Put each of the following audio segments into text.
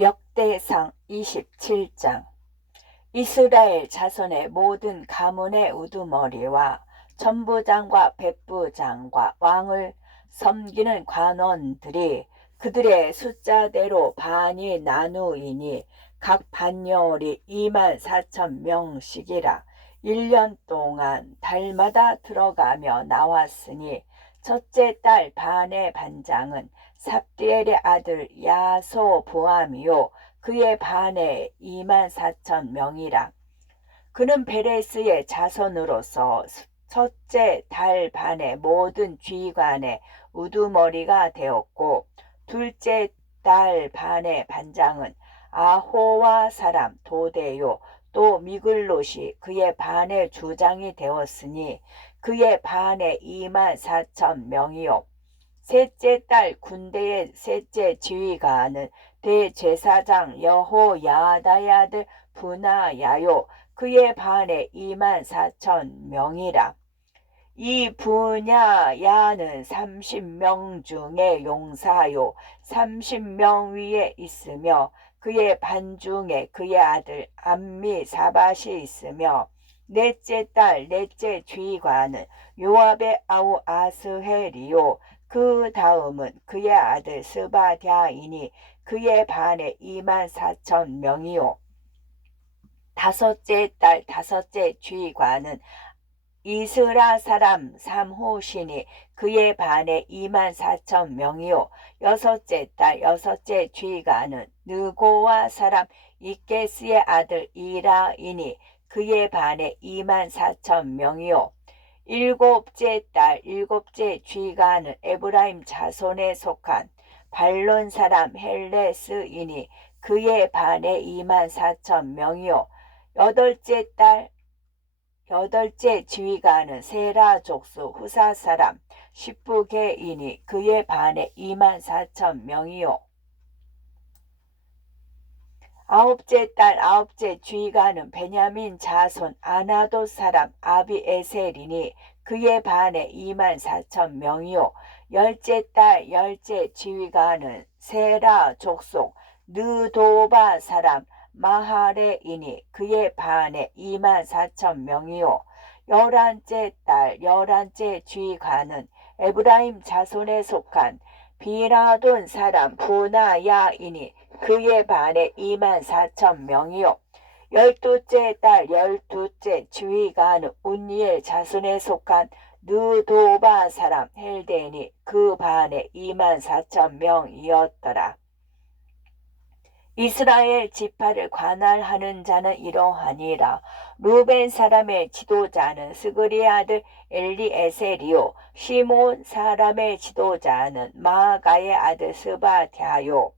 역대상 27장. 이스라엘 자손의 모든 가문의 우두머리와 천부장과 백부장과 왕을 섬기는 관원들이 그들의 숫자대로 반이 나누이니 각 반열이 2만 4천 명씩이라 1년 동안 달마다 들어가며 나왔으니 첫째 달 반의 반장은 삽디엘의 아들 야소 보암이요. 그의 반에 2만 4천 명이라. 그는 베레스의 자손으로서 첫째 달 반의 모든 쥐관의 우두머리가 되었고 둘째 달 반의 반장은 아호와 사람 도대요. 또 미글롯이 그의 반의 주장이 되었으니 그의 반에 2만 4천 명이요 셋째 달 군대의 셋째 지휘관은 대제사장 여호야다의 아들 분하야요. 그의 반에 2만 4천 명이라. 이 분야야는 30명 중에 용사요. 30명 위에 있으며 그의 반 중에 그의 아들 암미 사밭이 있으며 넷째 딸 넷째 주의관은 요압의 아우 아스헬이요 그 다음은 그의 아들 스바디아이니 그의 반에 2만 4천 명이요. 다섯째 딸 다섯째 주의관은 이스라 사람 삼호신이 그의 반에 2만 4천 명이요. 여섯째 딸 여섯째 주의관은 느고와 사람 이케스의 아들 이라이니 그의 반에 2만 4천 명이요 일곱째 딸 일곱째 쥐가는 에브라임 자손에 속한 발론 사람 헬레스이니 그의 반에 2만 4천 명이요. 여덟째 딸 여덟째 지휘관은 세라 족수 후사 사람 십부게이니 그의 반에 2만 4천 명이요 아홉째 딸 아홉째 주의관은 베냐민 자손 아나도 사람 아비에셀이니 그의 반에 2만 4천 명이요. 열째 딸 열째 지휘관은 세라 족속 느도바 사람 마하레이니 그의 반에 2만 4천 명이요. 열한째 딸 열한째 주의관은 에브라임 자손에 속한 비라돈 사람 부나야이니 그의 반에 2만 4천 명이요. 열두째 딸 열두째 주위관 운니엘 자손에 속한 느도바 사람 헬데니 그 반에 2만 4천 명이었더라. 이스라엘 지파를 관할하는 자는 이러하니라. 루벤 사람의 지도자는 스그리 아들 엘리에셀이요. 시몬 사람의 지도자는 마가의 아들 스바디아요.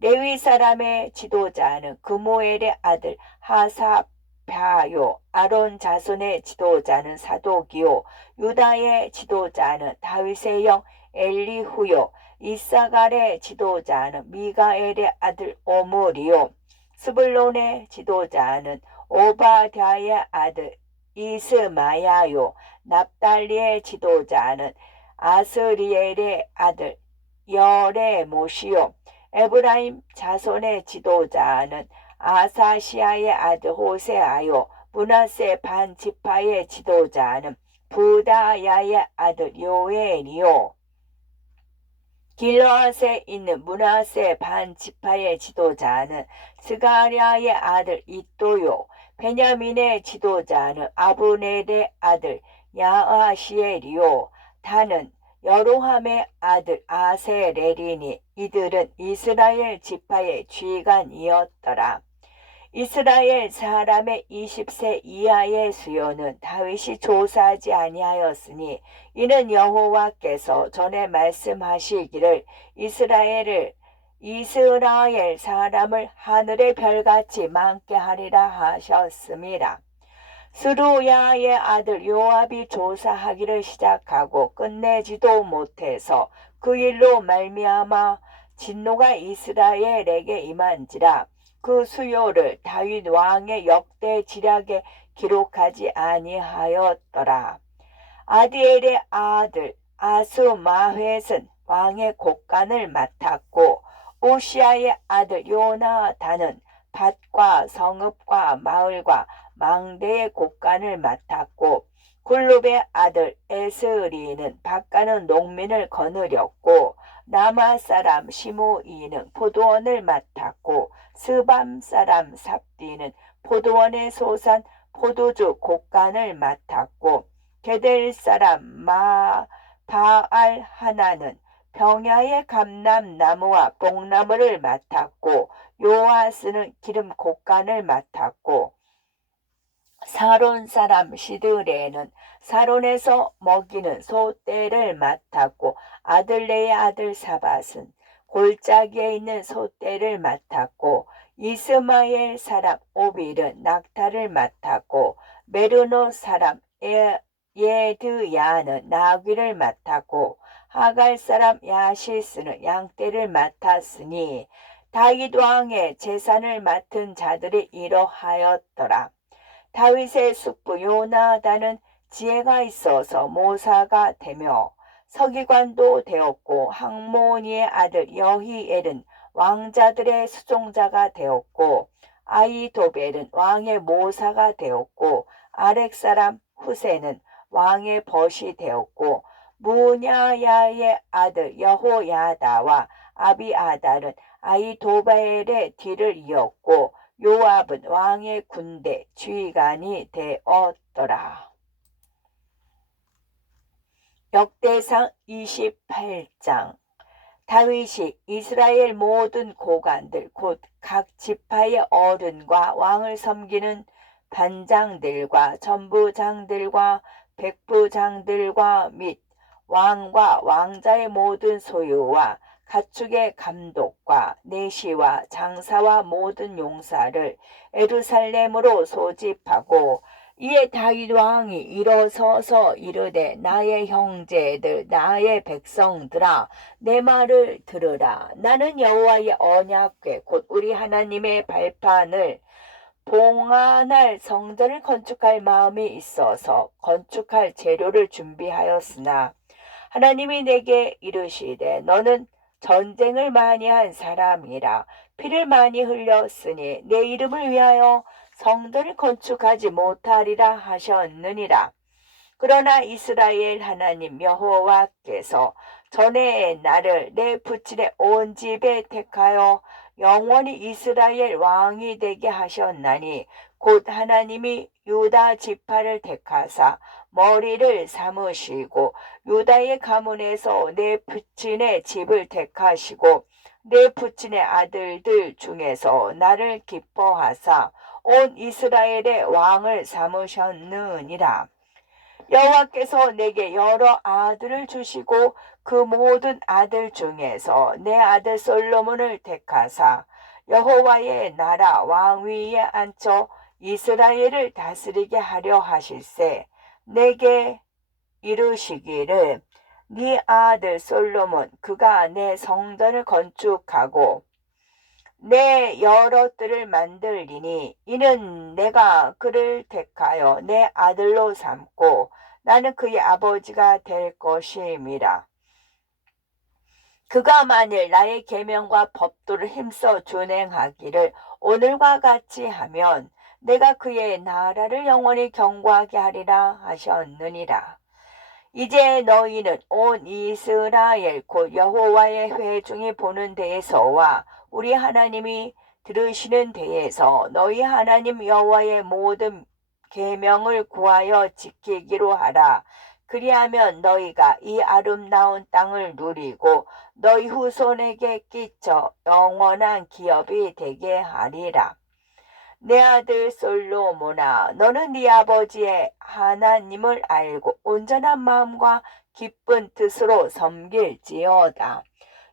레위 사람의 지도자는 그모엘의 아들 하사파요. 아론 자손의 지도자는 사독이요. 유다의 지도자는 다윗의 영 엘리후요. 이사갈의 지도자는 미가엘의 아들 오므리요. 스불론의 지도자는 오바댜의 아들 이스마야요. 납달리의 지도자는 아스리엘의 아들 여레모시요. 에브라임 자손의 지도자는 아사시아의 아들 호세아요. 문하세 반 지파의 지도자는 부다야의 아들 요엘이요. 길러앗에 있는 문하세 반 지파의 지도자는 스가랴의 아들 이또요. 베냐민의 지도자는 아브넬의 아들 야아시엘이요. 다는 여로함의 아들 아세레리니 이들은 이스라엘 지파의 쥐관이었더라. 이스라엘 사람의 20세 이하의 수요는 다윗이 조사하지 아니하였으니 이는 여호와께서 전에 말씀하시기를 이스라엘을 이스라엘 사람을 하늘의 별같이 많게 하리라 하셨습니다. 스루야의 아들 요압이 조사하기를 시작하고 끝내지도 못해서 그 일로 말미암아 진노가 이스라엘에게 임한지라 그 수요를 다윗 왕의 역대 지략에 기록하지 아니하였더라. 아디엘의 아들 아수마헷은 왕의 곡간을 맡았고 오시아의 아들 요나단은 밭과 성읍과 마을과 망대의 곳간을 맡았고 굴룹의 아들 에스리는 밭가는 농민을 거느렸고 나마 사람 시므이는 포도원을 맡았고 스밤 사람 삽디는 포도원의 소산 포도주 곡간을 맡았고 게델 사람 마 바알 하나는 병야의 감람나무와 뽕나무를 맡았고 요아스는 기름 곡간을 맡았고 사론 사람 시드레는 사론에서 먹이는 소떼를 맡았고 아들레의 아들 사밧은 골짜기에 있는 소떼를 맡았고 이스마엘 사람 오빌은 낙타를 맡았고 메르노 사람 에, 예드야는 나귀를 맡았고 하갈 사람 야시스는 양떼를 맡았으니 다윗 왕의 재산을 맡은 자들이 이러하였더라. 다윗의 숙부 요나단은 지혜가 있어서 모사가 되며 서기관도 되었고 항모니의 아들 여히엘은 왕자들의 수종자가 되었고 아이도벨은 왕의 모사가 되었고 아렉 사람 후세는 왕의 벗이 되었고 무냐야의 아들 여호야다와 아비아달은 아이도바엘의 뒤를 이었고 요압은 왕의 군대 주의관이 되었더라. 역대상 28장 다윗이 이스라엘 모든 고관들 곧 각 지파의 어른과 왕을 섬기는 반장들과 전부장들과 백부장들과 및 왕과 왕자의 모든 소유와 가축의 감독과 내시와 장사와 모든 용사를 에루살렘으로 소집하고 이에 다윗 왕이 일어서서 이르되 나의 형제들 나의 백성들아 내 말을 들으라. 나는 여호와의 언약궤 곧 우리 하나님의 발판을 봉안할 성전을 건축할 마음이 있어서 건축할 재료를 준비하였으나 하나님이 내게 이르시되 너는 전쟁을 많이 한 사람이라 피를 많이 흘렸으니 내 이름을 위하여 성전을 건축하지 못하리라 하셨느니라. 그러나 이스라엘 하나님 여호와께서 전에 나를 내 부친의 온 집에 택하여 영원히 이스라엘 왕이 되게 하셨나니 곧 하나님이 유다 지파를 택하사 머리를 삼으시고 유다의 가문에서 내 부친의 집을 택하시고 내 부친의 아들들 중에서 나를 기뻐하사 온 이스라엘의 왕을 삼으셨느니라. 여호와께서 내게 여러 아들을 주시고 그 모든 아들 중에서 내 아들 솔로몬을 택하사 여호와의 나라 왕위에 앉혀 이스라엘을 다스리게 하려 하실세 내게 이르시기를 네 아들 솔로몬 그가 내 성전을 건축하고 내 여러 뜰을 만들리니 이는 내가 그를 택하여 내 아들로 삼고 나는 그의 아버지가 될 것임이라. 그가 만일 나의 계명과 법도를 힘써 준행하기를 오늘과 같이 하면 내가 그의 나라를 영원히 경고하게 하리라 하셨느니라. 이제 너희는 온 이스라엘 곧 여호와의 회중이 보는 데에서와 우리 하나님이 들으시는 데에서 너희 하나님 여호와의 모든 계명을 구하여 지키기로 하라. 그리하면 너희가 이 아름다운 땅을 누리고 너희 후손에게 끼쳐 영원한 기업이 되게 하리라. 내 아들 솔로모나 너는 네 아버지의 하나님을 알고 온전한 마음과 기쁜 뜻으로 섬길지어다.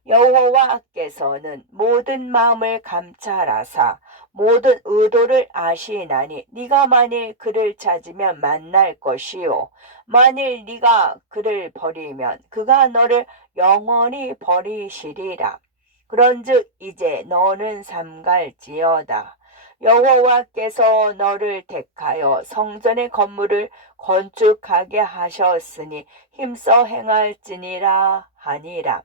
여호와께서는 모든 마음을 감찰하사 모든 의도를 아시나니 네가 만일 그를 찾으면 만날 것이요. 만일 네가 그를 버리면 그가 너를 영원히 버리시리라. 그런즉 이제 너는 삼갈지어다 여호와께서 너를 택하여 성전의 건물을 건축하게 하셨으니 힘써 행할지니라 하니라.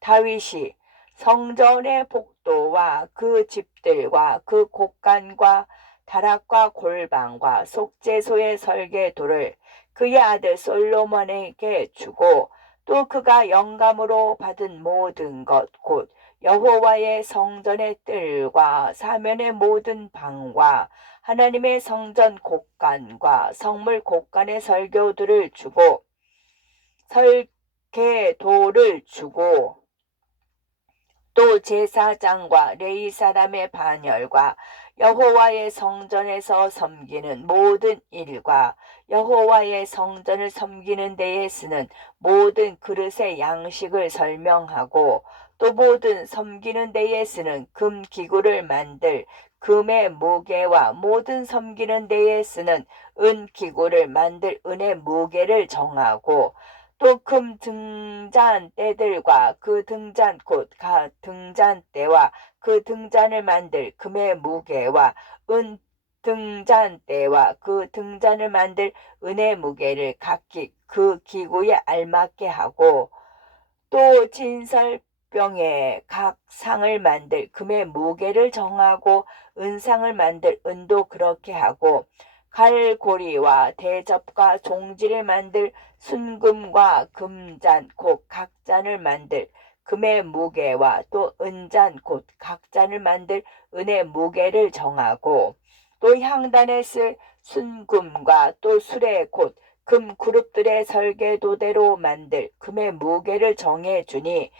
다윗이 성전의 복도와 그 집들과 그 곳간과 다락과 골방과 속죄소의 설계도를 그의 아들 솔로몬에게 주고 또 그가 영감으로 받은 모든 것 곧 여호와의 성전의 뜰과 사면의 모든 방과 하나님의 성전 곳간과 성물 곳간의 설교들을 주고 설계도를 주고 또 제사장과 레이 사람의 반열과 여호와의 성전에서 섬기는 모든 일과 여호와의 성전을 섬기는 데에 쓰는 모든 그릇의 양식을 설명하고 또 모든 섬기는 데에 쓰는 금 기구를 만들 금의 무게와 모든 섬기는 데에 쓰는 은 기구를 만들 은의 무게를 정하고 또 금 등잔대들과 그 등잔 곧 가 등잔대와 그 등잔을 만들 금의 무게와 은 등잔대와 그 등잔을 만들 은의 무게를 각기 그 기구에 알맞게 하고 또 진설 병에 각 상을 만들 금의 무게를 정하고 은상을 만들 은도 그렇게 하고 갈고리와 대접과 종지를 만들 순금과 금잔 곧 각잔을 만들 금의 무게와 또 은잔 곧 각잔을 만들 은의 무게를 정하고 또 향단에 쓸 순금과 또 수레 곧 금 그룹들의 설계도대로 만들 금의 무게를 정해 주니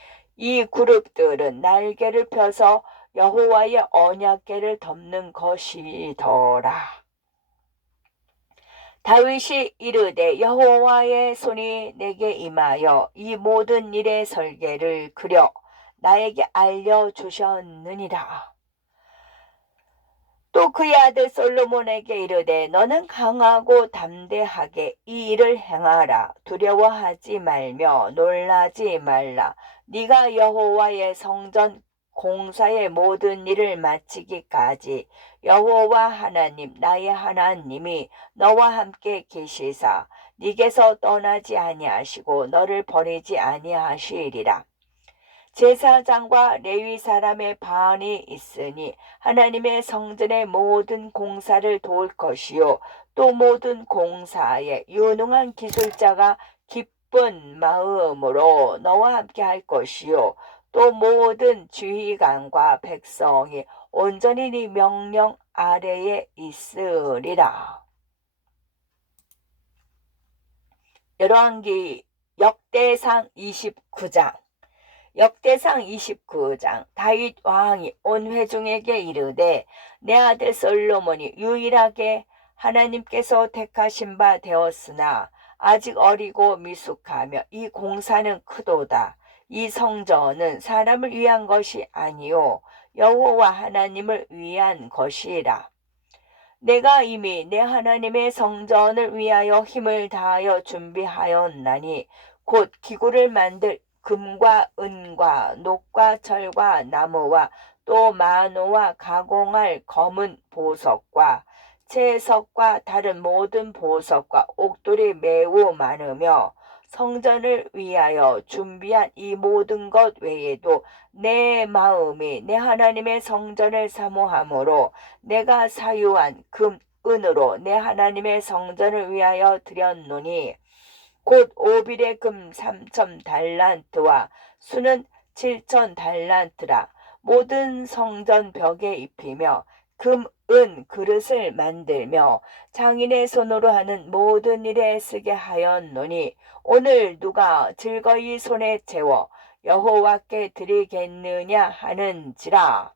이 그룹들은 날개를 펴서 여호와의 언약궤를 덮는 것이더라. 다윗이 이르되 여호와의 손이 내게 임하여 이 모든 일의 설계를 그려 나에게 알려 주셨느니라. 또 그의 아들 솔로몬에게 이르되 너는 강하고 담대하게 이 일을 행하라 두려워하지 말며 놀라지 말라 네가 여호와의 성전 공사의 모든 일을 마치기까지 여호와 하나님 나의 하나님이 너와 함께 계시사. 네게서 떠나지 아니하시고 너를 버리지 아니하시리라. 제사장과 레위 사람의 반이 있으니 하나님의 성전의 모든 공사를 도울 것이요 또 모든 공사에 유능한 기술자가 기쁜 마음으로 너와 함께 할 것이요. 또 모든 지휘관과 백성이 온전히 네 명령 아래에 있으리라. 열왕기 역대상 29장. 역대상 29장. 다윗 왕이 온 회중에게 이르되 내 아들 솔로몬이 유일하게 하나님께서 택하신 바 되었으나 아직 어리고 미숙하며 이 공사는 크도다. 이 성전은 사람을 위한 것이 아니요 여호와 하나님을 위한 것이라. 내가 이미 내 하나님의 성전을 위하여 힘을 다하여 준비하였나니 곧 기구를 만들 금과 은과 녹과 철과 나무와 또 마노와 가공할 검은 보석과 채석과 다른 모든 보석과 옥돌이 매우 많으며 성전을 위하여 준비한 이 모든 것 외에도 내 마음이 내 하나님의 성전을 사모함으로 내가 사유한 금, 은으로 내 하나님의 성전을 위하여 드렸노니 곧 오빌의 금 3천 달란트와 수는 7천 달란트라. 모든 성전 벽에 입히며 금, 은 그릇을 만들며 장인의 손으로 하는 모든 일에 쓰게 하였노니 오늘 누가 즐거이 손에 채워 여호와께 드리겠느냐 하는지라.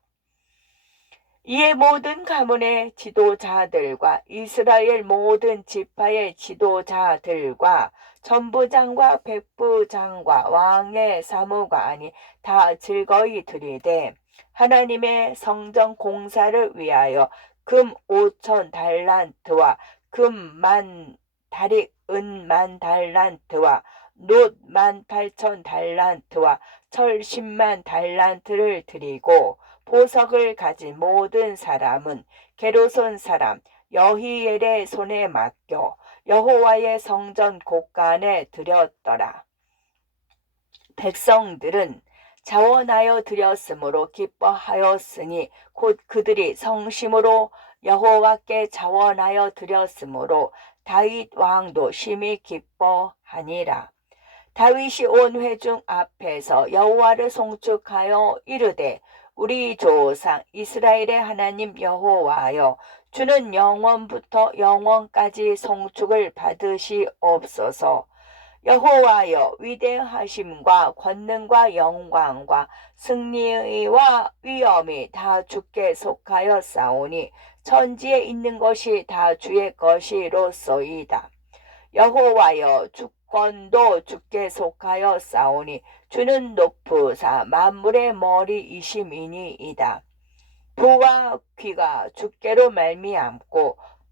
이에 모든 가문의 지도자들과 이스라엘 모든 지파의 지도자들과 전부장과 백부장과 왕의 사무관이 다 즐거이 들이되 하나님의 성전 공사를 위하여 금 5천 달란트와 금만 다리 은만 달란트와 놋 만 8천 달란트와 철 10만 달란트를 드리고 보석을 가진 모든 사람은 게로손 사람 여히엘의 손에 맡겨 여호와의 성전 곳간에 들였더라. 백성들은 자원하여 드렸으므로 기뻐하였으니 곧 그들이 성심으로 여호와께 자원하여 드렸으므로 다윗 왕도 심히 기뻐하니라. 다윗이 온 회중 앞에서 여호와를 송축하여 이르되 우리 조상 이스라엘의 하나님 여호와여 주는 영원부터 영원까지 송축을 받으시옵소서. 여호와여 위대하심과 권능과 영광과 승리와 위엄이 다 주께 속하여 싸우니 천지에 있는 것이 다 주의 것이로소이다. 여호와여 주권도 주께 속하여 싸우니 주는 높으사 만물의 머리이심이니이다. 부와 귀가 주께로 말미암고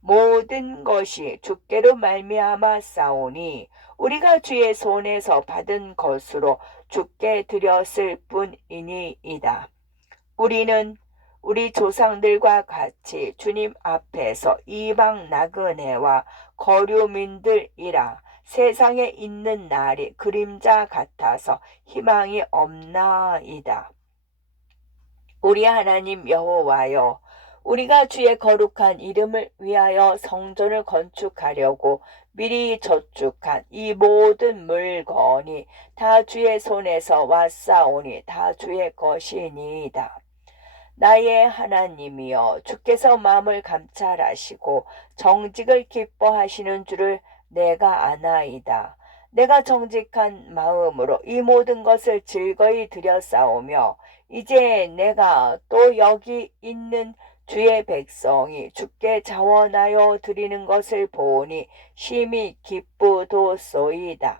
모든 것이 주께로 말미암아 싸우니 우리가 주의 손에서 받은 것으로 주께 드렸을 뿐이니이다. 우리는 우리 조상들과 같이 주님 앞에서 이방 나그네와 거류민들이라 세상에 있는 날이 그림자 같아서 희망이 없나이다. 우리 하나님 여호와여 우리가 주의 거룩한 이름을 위하여 성전을 건축하려고 미리 저축한 이 모든 물건이 다 주의 손에서 왔사오니 다 주의 것이니이다. 나의 하나님이여 주께서 마음을 감찰하시고 정직을 기뻐하시는 줄을 내가 아나이다. 내가 정직한 마음으로 이 모든 것을 즐거이 드렸사오며 이제 내가 또 여기 있는 주의 백성이 주께 자원하여 드리는 것을 보니 심히 기쁘도소이다.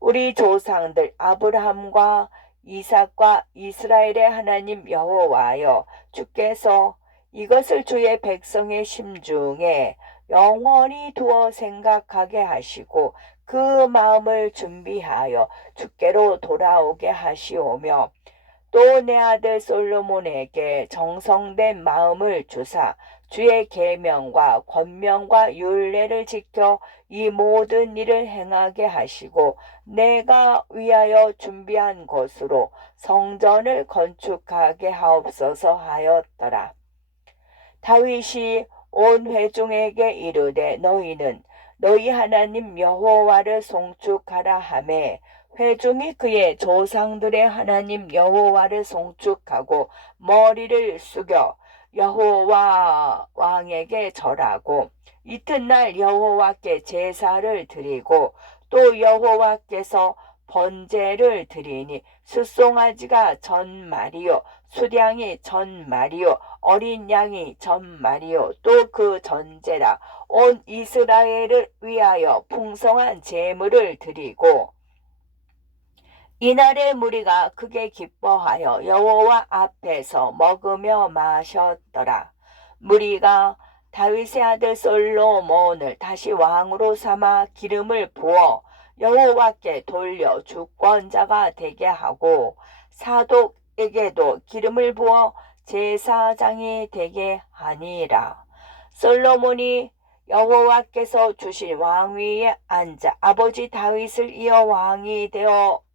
우리 조상들 아브라함과 이삭과 이스라엘의 하나님 여호와여 주께서 이것을 주의 백성의 심중에 영원히 두어 생각하게 하시고 그 마음을 준비하여 주께로 돌아오게 하시오며 또 내 아들 솔로몬에게 정성된 마음을 주사 주의 계명과 권명과 율례를 지켜 이 모든 일을 행하게 하시고 내가 위하여 준비한 곳으로 성전을 건축하게 하옵소서 하였더라. 다윗이 온 회중에게 이르되 너희는 너희 하나님 여호와를 송축하라 하매 회중이 그의 조상들의 하나님 여호와를 송축하고 머리를 숙여 여호와 왕에게 절하고 이튿날 여호와께 제사를 드리고 또 여호와께서 번제를 드리니 숫송아지가 전 마리요 수량이 전 마리요 어린 양이 전 마리요 또 그 전제라 온 이스라엘을 위하여 풍성한 제물을 드리고 이날의 무리가 크게 기뻐하여 여호와 앞에서 먹으며 마셨더라. 무리가 다윗의 아들 솔로몬을 다시 왕으로 삼아 기름을 부어 여호와께 돌려 주권자가 되게 하고 사독에게도 기름을 부어 제사장이 되게 하니라. 솔로몬이 여호와께서 주신 왕위에 앉아 아버지 다윗을 이어 왕이 되어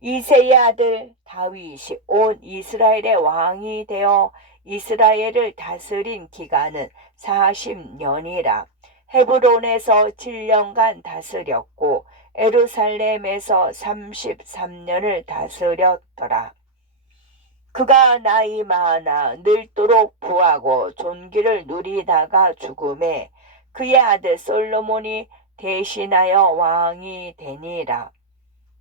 이세의 아들 다윗이 온 이스라엘의 왕이 되어 이스라엘을 다스린 기간은 40년이라 헤브론에서 7년간 다스렸고 에루살렘에서 33년을 다스렸더라. 그가 나이 많아 늙도록 부하고 존귀를 누리다가 죽음에 그의 아들 솔로몬이 대신하여 왕이 되니라.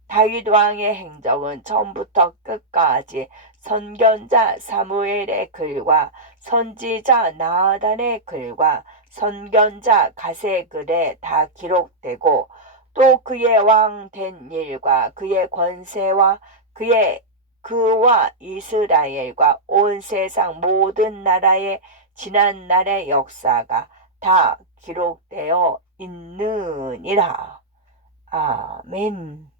다윗 왕의 행적은 처음부터 끝까지 선견자 사무엘의 글과 선지자 나단의 글과 선견자 가세 글에 다 기록되고 또 그의 왕 된 일과 그의 권세와 그의 그와 이스라엘과 온 세상 모든 나라의 지난 날의 역사가 다 기록되어 있느니라. 아멘.